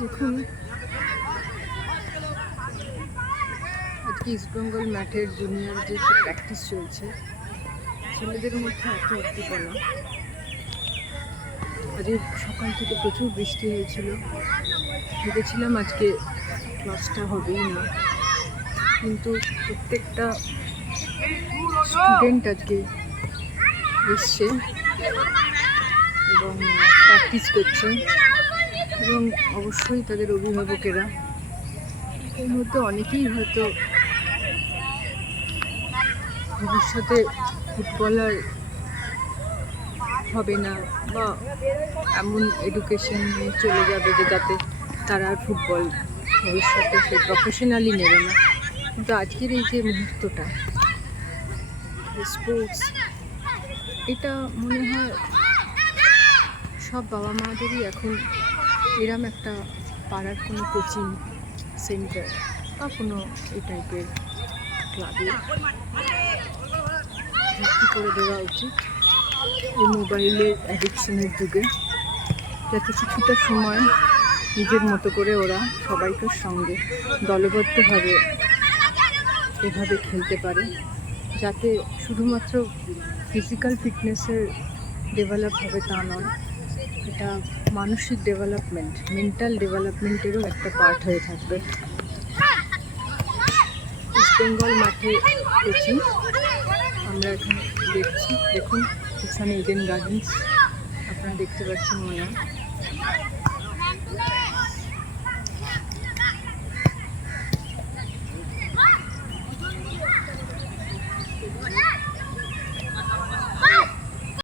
দেখুন, আজকে ইস্টবেঙ্গল মাঠের জুনিয়র যে প্র্যাকটিস চলছে, ছেলেদের মধ্যে এত উদ্দীপনা। আজকে সকাল থেকে প্রচুর বৃষ্টি হয়েছিল, ভেবেছিলাম আজকে ক্লাসটা হবেই না, কিন্তু প্রত্যেকটা স্টুডেন্ট আজকে এসছে এবং প্র্যাকটিস করছে, এবং অবশ্যই তাদের অভিভাবকেরা। এর মধ্যে অনেকেই হয়তো ভবিষ্যতে ফুটবলার হবে না, বা এমন এডুকেশন নিয়ে চলে যাবে যে যাতে তারা আর ফুটবল ভবিষ্যতে সে প্রফেশনালি নেবে না। কিন্তু আজকের এই যে মুহূর্তটা, স্পোর্টস, এটা মনে হয় সব বাবা মাদেরই এখন এরম একটা পাড়ার কোনো কোচিং সেন্টার বা কোনো এই টাইপের ক্লাবে ভর্তি করে দেওয়া উচিত এই মোবাইলের অ্যাডিকশনের যুগে, যাতে কিছুটা সময় নিজের মতো করে ওরা সবাইকার সঙ্গে দলবদ্ধভাবে এভাবে খেলতে পারে, যাতে শুধুমাত্র ফিজিক্যাল ফিটনেসের ডেভেলপ হবে তা নয়, এটা মানসিক ডেভেলপমেন্ট, মেন্টাল ডেভেলপমেন্টেরও একটা পার্ট হয়ে থাকবে। ইস্টবেঙ্গল মাঠে কোচিং আমরা এখন দেখছি। দেখুন, এখানে ইডেন গার্ডেন্স আপনারা দেখতে পাচ্ছেন মনে হয়।